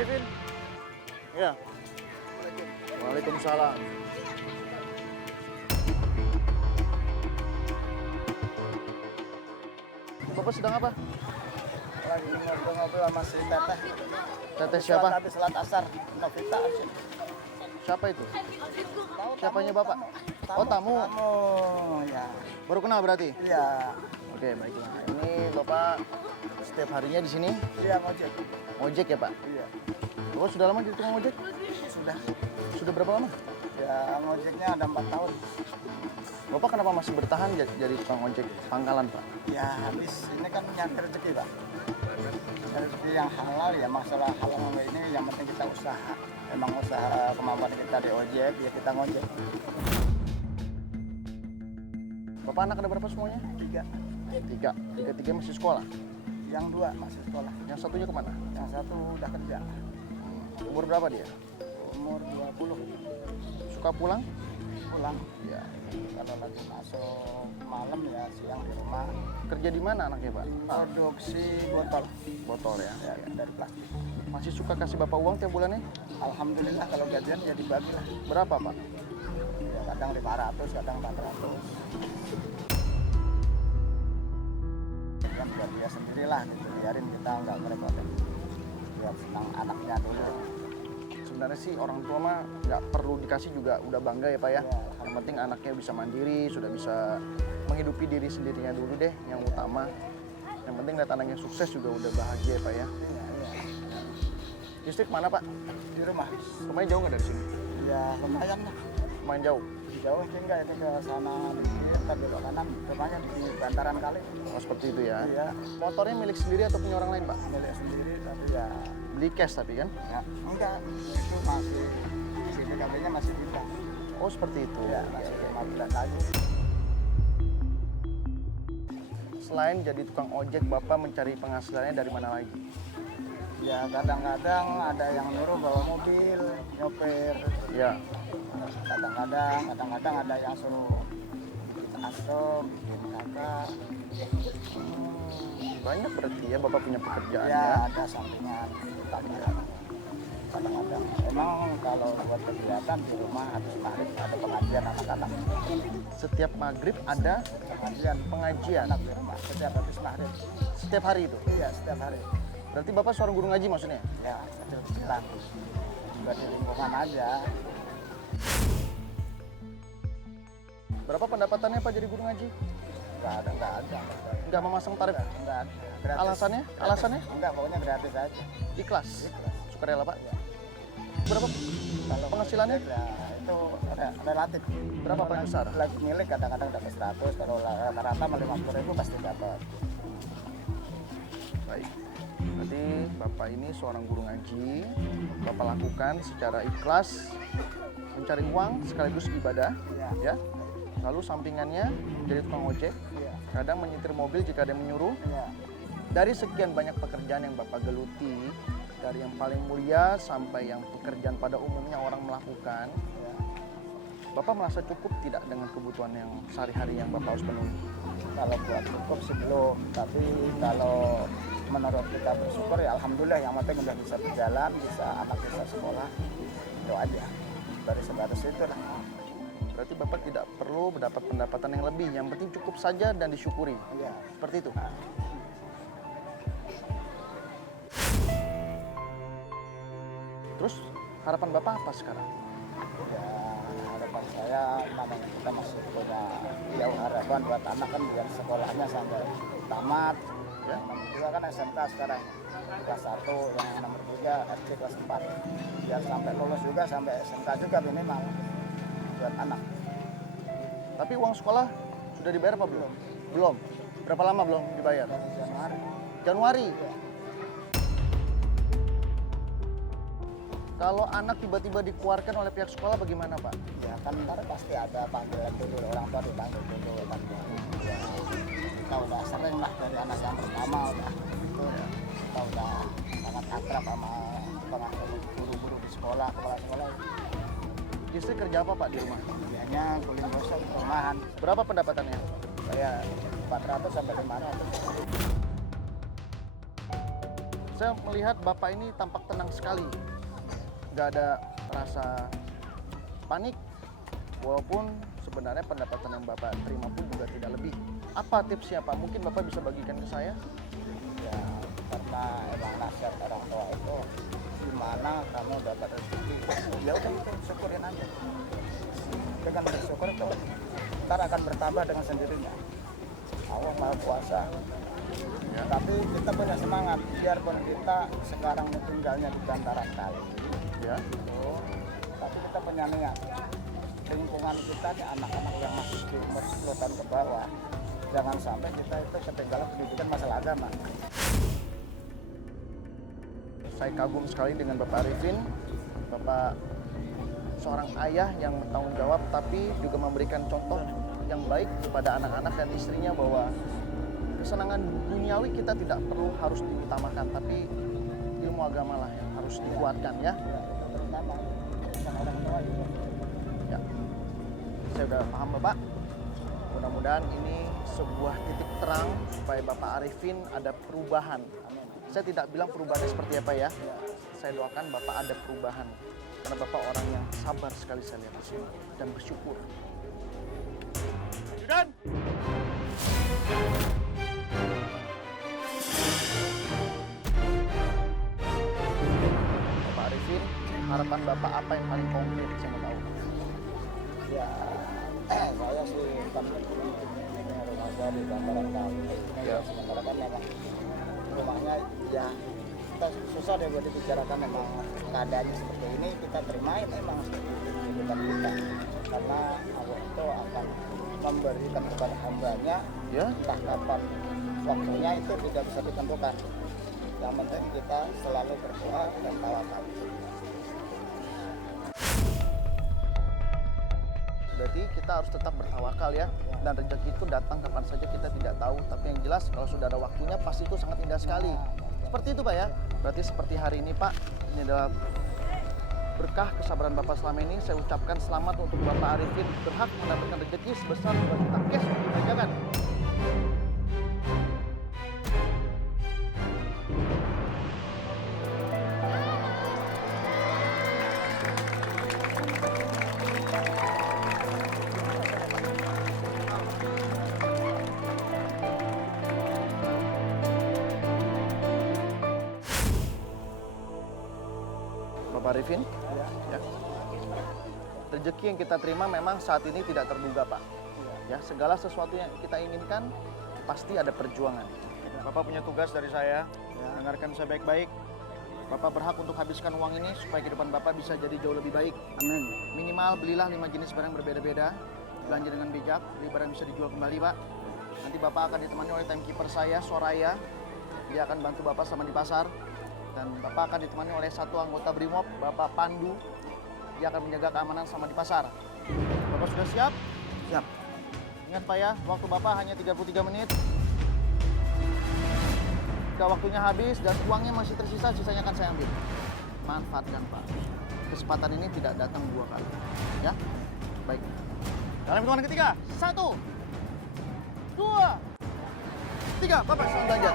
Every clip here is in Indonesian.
Arifin. Ya. Waalaikumsalam. Bapak sedang apa? Lagi ngobrol-ngobrol sama si Teteh. Teteh siapa? Habis salat asar, Novita. Siapa itu? Tahu, Siapanya Bapak? Oh, tamu. Tamu, ya. Baru kenal berarti? Iya. Oke, baiklah. Ini Bapak setiap harinya di sini Iya, ngojek. ojek ya, Pak? Iya. Bapak sudah lama jadi tukang ojek? Sudah. Sudah berapa lama? Ya, ngojeknya ada 4 tahun. Bapak kenapa masih bertahan jadi tukang ojek pangkalan, Pak? Ya, habis ini kan nyari rezeki, Pak. Nyari rezeki yang halal ya, masalah halal enggak ini yang penting kita usaha. Emang usaha kemampuan kita di ojek, ya kita ngojek. Bapak anak ada berapa semuanya? 3. Tiga masih sekolah. Yang 2 masih sekolah. Yang satunya kemana? Yang 1 udah kerja. Umur berapa dia? Umur 20. Suka pulang? Pulang. Ya. Kalau lagi masuk malam ya siang di rumah. Kerja di mana anaknya, Pak? Produksi botol. Botol ya. Ya, dari plastik. Masih suka kasih Bapak uang tiap bulannya? Alhamdulillah kalau gajian ya dibagi lah. Berapa, Pak? Ya, kadang 500, kadang 400. Yang buat dia sendirilah gitu, biarin kita nggak ngerepotin. Biar senang anaknya dulu. Sebenarnya sih orang tua mah nggak perlu dikasih juga udah bangga ya, Pak ya. Ya, Yang penting anaknya bisa mandiri, sudah bisa menghidupi diri sendirinya dulu deh, yang utama. Yang penting lihat anaknya sukses juga udah bahagia ya, Pak ya. Iya, iya. Distrik mana, Pak? Di rumah. Rumahnya jauh nggak dari sini? Ya lumayan lah. Lumayan jauh. Jauh sih enggak itu ke sana di entar belok kanan, rumahnya di bantaran kali. Oh, seperti itu ya. Iya, Motornya milik sendiri atau punya orang lain, Pak? milik sendiri tapi ya Beli cash tapi kan? ya, enggak, itu masih CPKB-nya masih kita. Oh, seperti itu. Ya, masih 5 bulan lagi. Selain jadi tukang ojek, Bapak mencari penghasilannya dari mana lagi? Ya, kadang-kadang ada yang nyuruh bawa mobil, nyopir. Ya, Kadang-kadang ada yang suruh aso, bikin kakak. banyak berarti ya Bapak punya pekerjaan Ya, ya. ada sampingan. Kadang-kadang. Emang kalau buat kegiatan di rumah habis maghrib ada pengajian anak-anak. Setiap maghrib ada pengajian. Anak di rumah setiap habis maghrib. Setiap hari itu. Iya, setiap hari. Berarti Bapak seorang guru ngaji maksudnya? Ya, sambil bilang. Juga di lingkungan aja. Berapa pendapatannya Pak jadi guru ngaji? Enggak ada. Nggak memasang tarif? Enggak ada. Gratis. Alasannya? Gratis. Alasannya? Enggak, pokoknya gratis aja. Ikhlas. Ikhlas. Sukarela Pak? Ya. Berapa Kalau penghasilannya? ya, itu relatif. Berapa paling besar? Lagi milik kadang-kadang dapat 100, kalau rata-rata 50.000 pasti dapat. Baik. Berarti Bapak ini seorang guru ngaji. Bapak lakukan secara ikhlas, mencari uang sekaligus ibadah. Iya. Ya. Lalu sampingannya jadi tukang ojek. Iya. Kadang menyetir mobil jika ada yang menyuruh. Iya. Dari sekian banyak pekerjaan yang Bapak geluti, dari yang paling mulia sampai yang pekerjaan pada umumnya orang melakukan, Iya. Bapak merasa cukup tidak dengan kebutuhan yang sehari-hari yang Bapak harus penuhi? Kalau buat cukup sih belum, tapi kalau menurut kita bersyukur ya alhamdulillah, yang penting udah bisa berjalan, bisa anak bisa sekolah, itu aja. Dari sebatas itu lah. Berarti Bapak tidak perlu mendapat pendapatan yang lebih, yang penting cukup saja dan disyukuri. Iya. Seperti itu. Terus harapan Bapak apa sekarang? Ya harapan saya namanya kita masih punya jauh harapan buat anak kan biar sekolahnya sampai tamat. Ya. Nomor 2 kan SMK sekarang, kelas 1, yang nomor 3 SD kelas 4. Biar sampai lulus juga, sampai SMK juga minimal buat anak. Tapi uang sekolah sudah dibayar apa belum? Belum. Berapa lama belum dibayar? Dari Januari. Januari. Ya. Kalau anak tiba-tiba dikeluarkan oleh pihak sekolah bagaimana, Pak? Ya kan ntar pasti ada panggilan dulu, orang tua dipanggil dulu kan. Ya, kita udah sering lah dari anak yang pertama udah itu ya. Kita udah sangat akrab sama guru-guru di sekolah, kepala sekolah. Istri kerja apa, Pak, di rumah? Biasanya kulit gosok rumahan. Berapa pendapatannya? Saya 400 sampai 500. Saya melihat Bapak ini tampak tenang sekali. Nggak ada rasa panik, walaupun sebenarnya pendapatan yang Bapak terima pun juga tidak lebih. Apa tipsnya Pak? Mungkin Bapak bisa bagikan ke saya? Ya, karena emang nasihat orang tua itu gimana kamu dapat rezeki, ya udah itu syukurin aja. Dengan bersyukur itu ntar akan bertambah dengan sendirinya. Allah Maha Kuasa. Ya. Tapi kita punya semangat, biarpun kita sekarang tinggalnya di bantaran kali, Ya. tapi kita punya niat. Lingkungan kita nih anak-anak yang masih di umur 10 tahun ke bawah, jangan sampai kita itu ketinggalan pendidikan masalah agama. Saya kagum sekali dengan Bapak Arifin. Bapak seorang ayah yang bertanggung jawab, tapi juga memberikan contoh yang baik kepada anak-anak dan istrinya bahwa kesenangan duniawi kita tidak perlu harus diutamakan, tapi ilmu agama lah yang harus dikuatkan ya. Terutama urusan orang tua juga. Ya, saya udah paham Bapak. Mudah-mudahan ini sebuah titik terang supaya Bapak Arifin ada perubahan. Amin. Saya tidak bilang perubahannya seperti apa ya. Saya doakan Bapak ada perubahan. Karena Bapak orang yang sabar sekali saya lihat di sini dan bersyukur. Yudan! Bapak Arifin, harapan Bapak apa yang paling konkret saya mau tahu? Ya, saya sih kan rumah saya di bantaran kali. Ya. Sementara kan memang rumahnya ya kita susah deh buat dibicarakan, memang keadaannya seperti ini kita terimain memang kehidupan kita, karena Allah itu akan memberikan kepada hambanya Ya, entah kapan waktunya itu tidak bisa ditentukan. Yang penting kita selalu berdoa dan tawakal. berarti kita harus tetap bertawakal ya. Dan rezeki itu datang kapan saja kita tidak tahu. Tapi yang jelas kalau sudah ada waktunya pasti itu sangat indah sekali. Seperti itu Pak ya. Berarti seperti hari ini Pak, ini adalah berkah kesabaran Bapak selama ini. Saya ucapkan selamat untuk Bapak Arifin berhak mendapatkan rezeki sebesar 2 juta cash untuk dibelanjakan. Bapak Arifin, ya. Rezeki yang kita terima memang saat ini tidak terduga, Pak. Ya, segala sesuatu yang kita inginkan pasti ada perjuangan. Bapak punya tugas dari saya, dengarkan saya baik-baik. Bapak berhak untuk habiskan uang ini supaya kehidupan Bapak bisa jadi jauh lebih baik. Amin. Minimal belilah 5 jenis barang berbeda-beda, belanja dengan bijak, beli barang bisa dijual kembali, Pak. Nanti Bapak akan ditemani oleh timekeeper saya, Soraya. Dia akan bantu Bapak selama di pasar. Dan Bapak akan ditemani oleh satu anggota Brimob, Bapak Pandu. Dia akan menjaga keamanan sama di pasar. Bapak sudah siap? Siap. Ingat Pak ya, waktu Bapak hanya 33 menit. Jika waktunya habis dan uangnya masih tersisa, sisanya akan saya ambil. Manfaatkan Pak. Kesempatan ini tidak datang 2 kali. Ya? Baik. Dalam hitungan ketiga. 1, 2, 3. Bapak selamat belanja.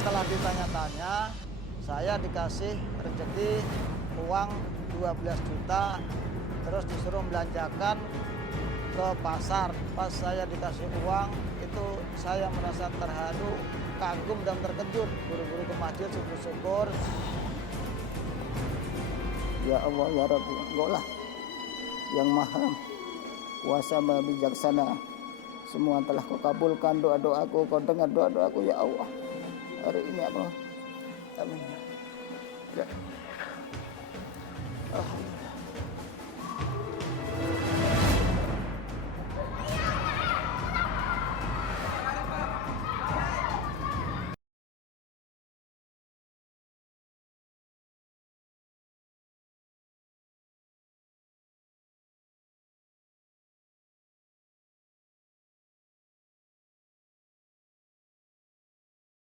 Setelah ditanya-tanya, saya dikasih rezeki uang 12 juta, terus disuruh belanjakan ke pasar. Pas saya dikasih uang, itu saya merasa terharu, kagum dan terkejut. Buru-buru ke masjid, syukur-syukur. Ya Allah, ya Rabbi, Engkau lah yang maha kuasa maha bijaksana. Semua telah Kau kabulkan doa-doaku, Kau dengar doa-doaku, ya Allah. Hari ini apa? Amin. Ya. Alhamdulillah.